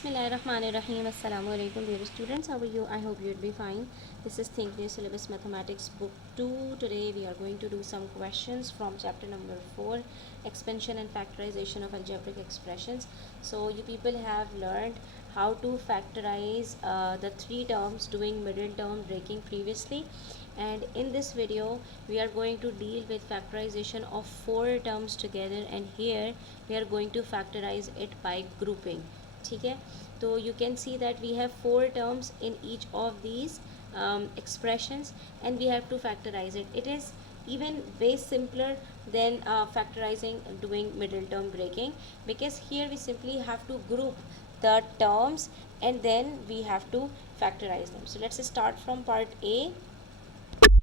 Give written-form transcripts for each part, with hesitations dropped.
Bismillahirrahmanirrahim. Assalamu alaikum dear students. How are you? I hope you'd be fine. This is Think New Syllabus Mathematics Book 2. Today we are going to do some questions from chapter number 4, expansion and factorization of algebraic expressions. So you people have learned how to factorize the three terms doing middle term breaking previously, and in this video we are going to deal with factorization of four terms together, and here we are going to factorize it by grouping. ठीक है, तो you can see that we have four terms in each of these expressions and we have to factorize it. It is even way simpler than factorizing doing middle term breaking, because here we simply have to group the terms and then we have to factorize them. So let's start from part A.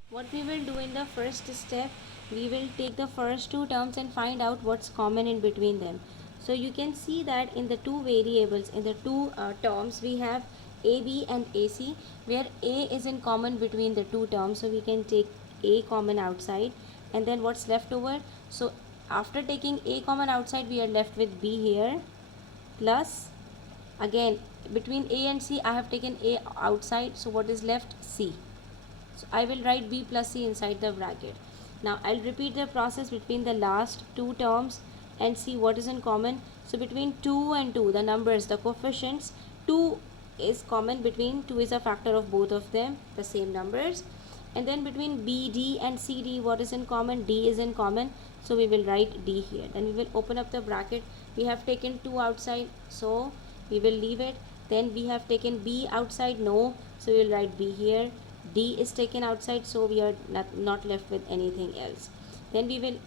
What we will do in the first step, we will take the first two terms and find out what's common in between them. So you can see that in the two variables, in the two terms, we have AB and AC, where A is in common between the two terms. So we can take A common outside, and then what's left over. So after taking A common outside, we are left with B here, plus again between A and C I have taken A outside, so what is left? C. So I will write B plus C inside the bracket. Now I'll repeat the process between the last two terms and see what is in common. So between 2 and 2, the numbers, the coefficients, 2 is common between, 2 is a factor of both of them, the same numbers. And then between BD and CD, what is in common? D is in common, so we will write D here. Then we will open up the bracket. We have taken 2 outside, so we will leave it. Then we have taken B outside, no, so we will write B here. D is taken outside, so we are not left with anything else. Then we will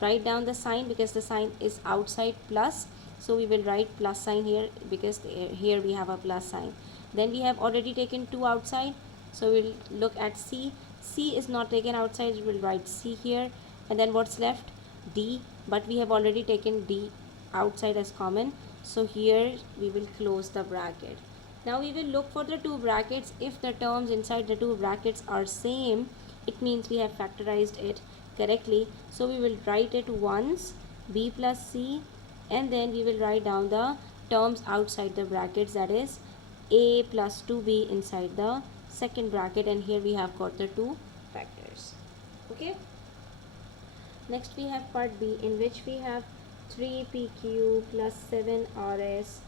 write down the sign, because the sign is outside, plus, so we will write plus sign here, because here we have a plus sign. Then we have already taken 2 outside, so we'll look at C. C is not taken outside, we will write C here. And then what's left? D, but we have already taken D outside as common, so here we will close the bracket. Now we will look for the two brackets. If the terms inside the two brackets are same, it means we have factorized it correctly. So we will write it once, B plus C, and then we will write down the terms outside the brackets, that is A plus 2B inside the second bracket, and here we have got the two factors. Okay. Next we have part B, in which we have 3PQ plus 7RS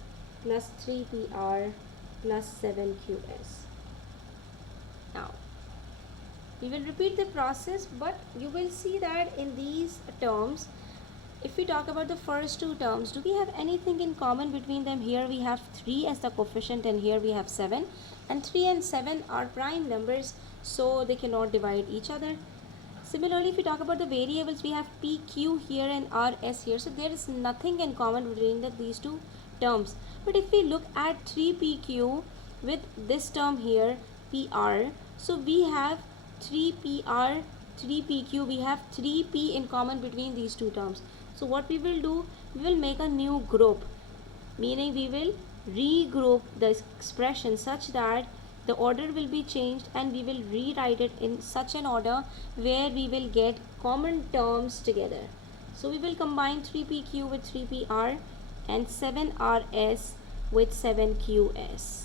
plus 3PR plus 7QS. Now we will repeat the process, but you will see that in these terms, if we talk about the first two terms, do we have anything in common between them? Here we have 3 as the coefficient and here we have 7, and 3 and 7 are prime numbers, so they cannot divide each other. Similarly, if we talk about the variables, we have PQ here and RS here, so there is nothing in common between these two terms. But if we look at 3PQ with this term here, PR, so we have 3PR, 3PQ, we have 3P in common between these two terms. So what we will do, we will make a new group, meaning we will regroup the expression such that the order will be changed, and we will rewrite it in such an order where we will get common terms together. So we will combine 3PQ with 3PR and 7RS with 7QS.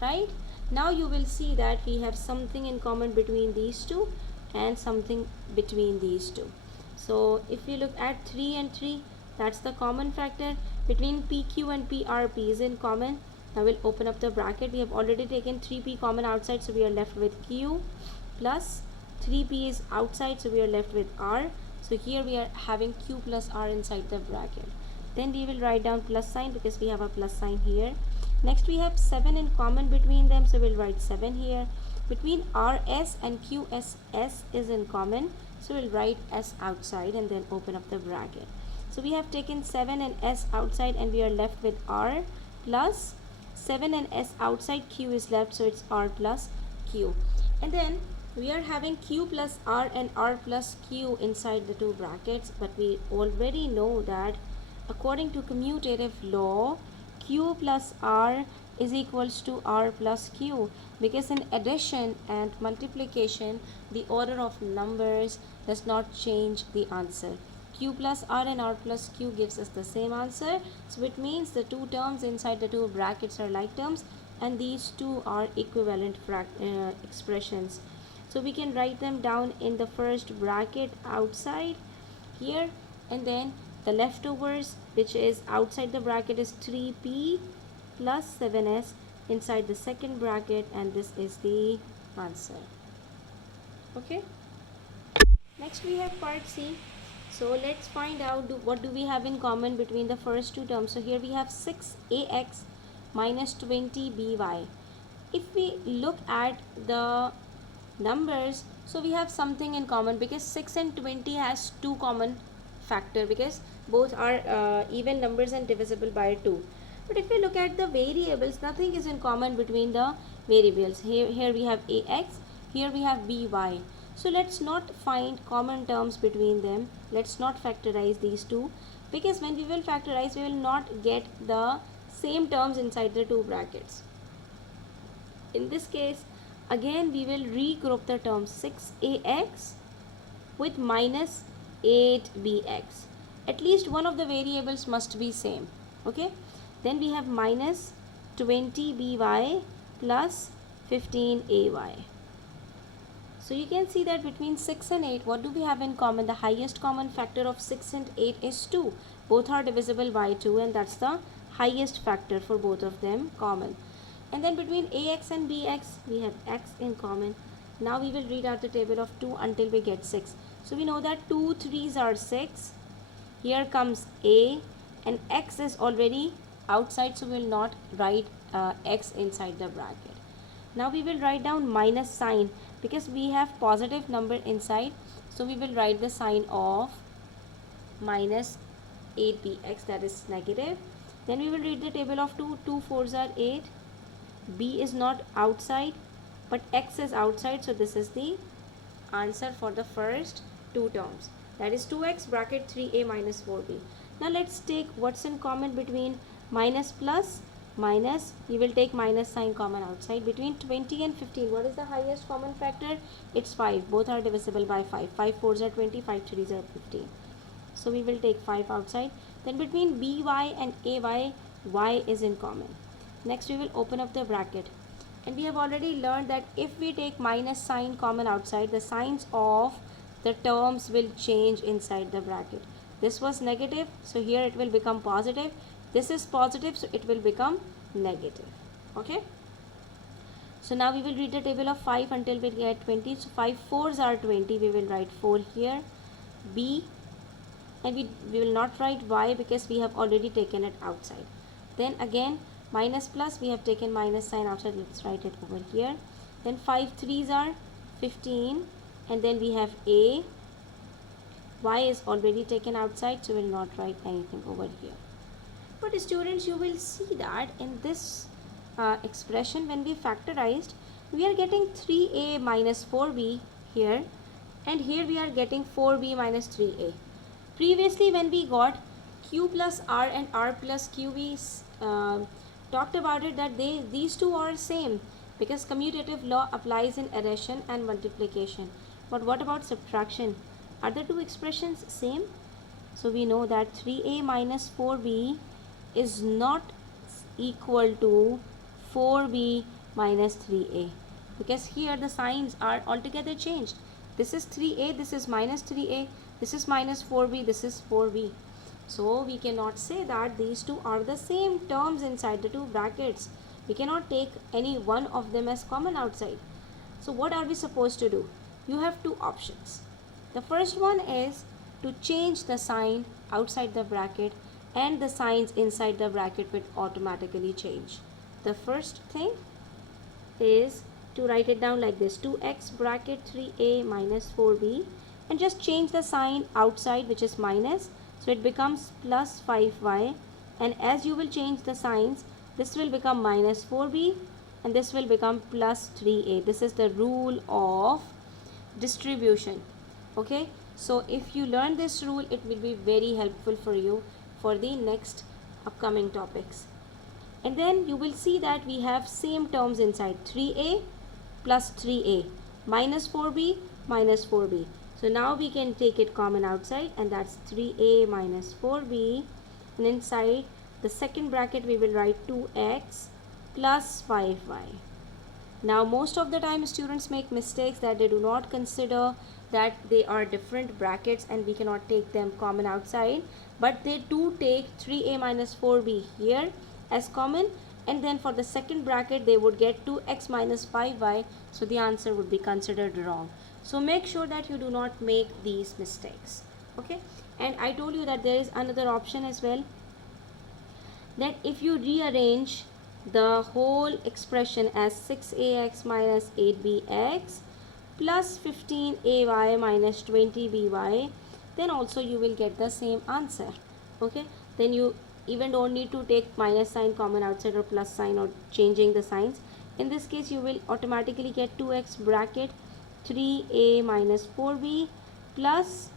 Right? Now you will see that we have something in common between these two and something between these two. So if we look at 3 and 3, that's the common factor. Between PQ and PR, P is in common. Now we'll open up the bracket. We have already taken 3P common outside, so we are left with Q, plus 3P is outside, so we are left with R. So here we are having Q plus R inside the bracket. Then we will write down plus sign, because we have a plus sign here. Next we have 7 in common between them, so we'll write 7 here. Between RS and QS, S is in common, so we'll write S outside and then open up the bracket. So we have taken 7 and S outside, and we are left with R plus 7 and S outside, Q is left, so it's R plus Q. And then we are having Q plus R and R plus Q inside the two brackets, but we already know that according to commutative law, Q plus R is equals to R plus Q, because in addition and multiplication, the order of numbers does not change the answer. q plus r and r plus q gives us the same answer. So it means the two terms inside the two brackets are like terms, and these two are equivalent expressions. So we can write them down in the first bracket outside here, and then the leftovers, which is outside the bracket, is 3p plus 7s inside the second bracket, and this is the answer. Okay, next we have part C. So let's find out what do we have in common between the first two terms. So here we have 6ax minus 20by. If we look at the numbers, so we have something in common, because 6 and 20 has two common factor, because both are even numbers and divisible by 2. But if we look at the variables, nothing is in common between the variables. Here we have ax, here we have by. So let's not find common terms between them. Let's not factorize these two, because when we will factorize, we will not get the same terms inside the two brackets. In this case, again we will regroup the terms 6ax with minus 8bx. At least one of the variables must be same. Okay, then we have minus 20by plus 15ay. So you can see that between 6 and 8, what do we have in common? The highest common factor of 6 and 8 is 2. Both are divisible by 2, and that's the highest factor for both of them common. And then between ax and bx, we have x in common. Now we will read out the table of 2 until we get 6. So we know that 2 3s are 6. Here comes a, and x is already outside, so we will not write x inside the bracket. Now we will write down minus sign, because we have positive number inside, so we will write the sign of minus 8bx, that is negative. Then we will read the table of 2. 2 4s are 8. B is not outside, but x is outside, so this is the answer for the first two terms, that is 2x bracket 3a minus 4b. Now let's take what's in common between minus plus minus. We will take minus sign common outside. Between 20 and 15, what is the highest common factor? It's 5. Both are divisible by 5. 5 4s are 20, 5 3s are 15. So we will take 5 outside. Then between by and ay, y is in common. Next we will open up the bracket, and we have already learned that if we take minus sign common outside, the signs of the terms will change inside the bracket. This was negative, so here it will become positive. This is positive, so it will become negative. Okay, so now we will read the table of 5 until we get 20. So 5 4s are 20. We will write 4 here. B, and we will not write y, because we have already taken it outside. Then again minus plus, we have taken minus sign outside. Let's write it over here. Then 5 3s are 15, and then we have a. Y is already taken outside, so we will not write anything over here. But students, you will see that in this expression, when we factorized, we are getting 3a minus 4b here, and here we are getting 4b minus 3a. Previously, when we got q plus r and r plus q, we talked about it that these two are same, because commutative law applies in addition and multiplication. But what about subtraction? Are the two expressions same? So we know that 3a minus 4b is not equal to 4b minus 3a, because here the signs are altogether changed. This is 3a, this is minus 3a, this is minus 4b, this is 4b. So we cannot say that these two are the same terms inside the two brackets. We cannot take any one of them as common outside. So what are we supposed to do? You have two options. The first one is to change the sign outside the bracket, and the signs inside the bracket will automatically change. The first thing is to write it down like this: 2x bracket 3a minus 4b, and just change the sign outside, which is minus, so it becomes plus 5y, and as you will change the signs, this will become minus 4b and this will become plus 3a. This is the rule of distribution. Okay, so if you learn this rule, it will be very helpful for you for the next upcoming topics. And then you will see that we have same terms inside: 3a plus 3a minus 4b minus 4b. So now we can take it common outside, and that's 3a minus 4b, and inside the second bracket we will write 2x plus 5y. Now most of the time students make mistakes that they do not consider that they are different brackets and we cannot take them common outside, but they do take 3a minus 4b here as common, and then for the second bracket they would get 2x minus 5y, so the answer would be considered wrong. So make sure that you do not make these mistakes. Okay, and I told you that there is another option as well, that if you rearrange the whole expression as 6ax minus 8bx plus 15ay minus 20by, then also you will get the same answer. Okay, then you even don't need to take minus sign common outside or plus sign or changing the signs. In this case you will automatically get 2x bracket 3a minus 4b plus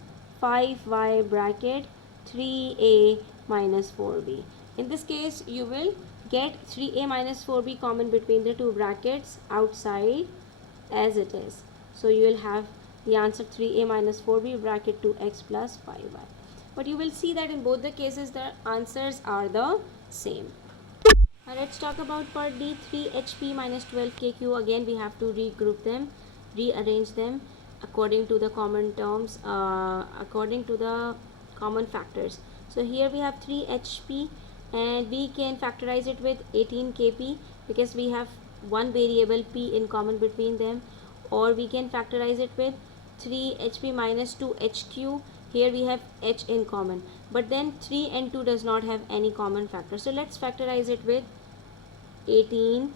5y bracket 3a minus 4b. In this case you will get 3a minus 4b common between the two brackets outside as it is. So you will have the answer 3a minus 4b bracket 2x plus 5y. But you will see that in both the cases the answers are the same. Now let's talk about part D. 3hp minus 12kq. Again we have to regroup them, rearrange them according to the common terms, according to the common factors. So here we have 3hp, and we can factorize it with 18kp because we have one variable p in common between them, or we can factorize it with 3hp minus 2hq. Here we have h in common, but then 3 and 2 does not have any common factor. So let's factorize it with 18kp,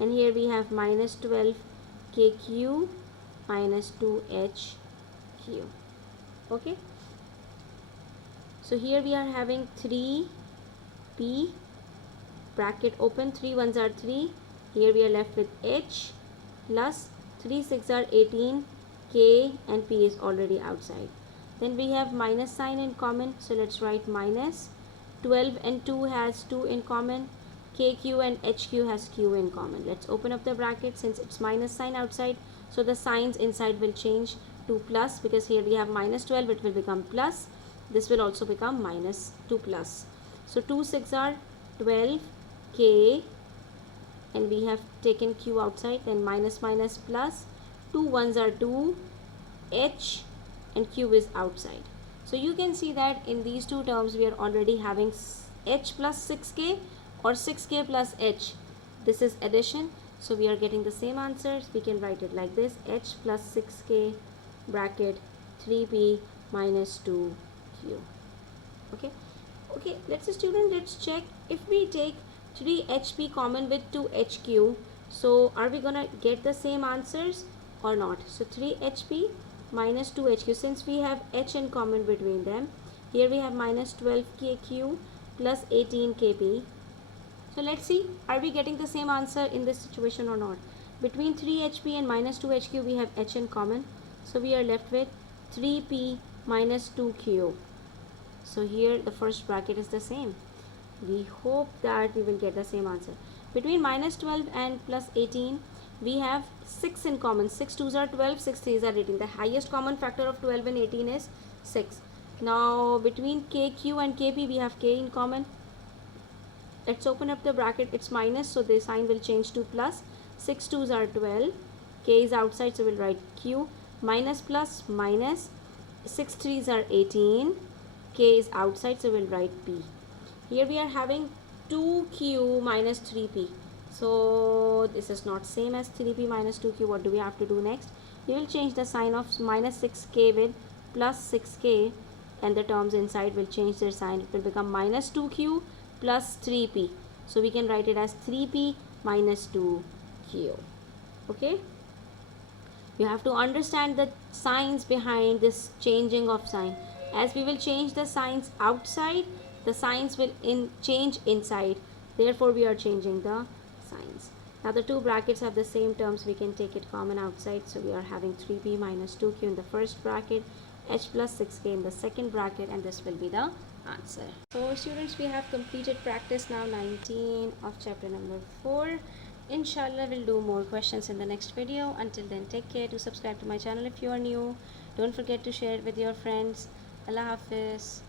and here we have minus 12kq minus 2hq. Okay, so here we are having 3p bracket open, 3 ones are 3, here we are left with h plus 3 6 are 18, k and p is already outside. Then we have minus sign in common, so let's write minus. 12 and 2 has 2 in common, kq and hq has q in common. Let's open up the bracket. Since it's minus sign outside, so the signs inside will change to plus, because here we have minus 12, it will become plus. This will also become minus 2 plus. So 2 6 are 12, k, and we have taken q outside, then minus minus plus, 2 ones are 2, h and q is outside. So you can see that in these two terms we are already having h plus 6k or 6k plus h. This is addition, so we are getting the same answers. We can write it like this: h plus 6k bracket 3p minus 2q. Okay, let's check if we take 3hp common with 2hq, so are we gonna get the same answers or not? So 3hp minus 2hq, since we have h in common between them, here we have minus 12kq plus 18kp. So let's see, are we getting the same answer in this situation or not? Between 3hp and minus 2hq we have h in common, so we are left with 3p minus 2q. So here the first bracket is the same. We hope that we will get the same answer. Between minus 12 and plus 18 we have 6 in common. 6 2s are 12, 6 3s are 18. The highest common factor of 12 and 18 is 6. Now between kq and kp we have k in common. Let's open up the bracket. It's minus, so the sign will change to plus. 6 2s are 12, k is outside, so we'll write q. Minus plus minus, 6 3s are 18, k is outside, so we'll write p. Here we are having 2q minus 3p. So this is not same as 3p minus 2q. What do we have to do next? We will change the sign of minus 6k with plus 6k, and the terms inside will change their sign. It will become minus 2q plus 3p. So we can write it as 3p minus 2q. Okay? You have to understand the signs behind this changing of sign. As we will change the signs outside, the signs will change inside. Therefore, we are changing the signs. Now the two brackets have the same terms. We can take it common outside. So we are having 3p minus 2q in the first bracket, h plus 6k in the second bracket, and this will be the answer. So students, we have completed practice now 19 of chapter number 4. Inshallah, we'll do more questions in the next video. Until then, take care. Do subscribe to my channel if you are new. Don't forget to share it with your friends. Allah Hafiz.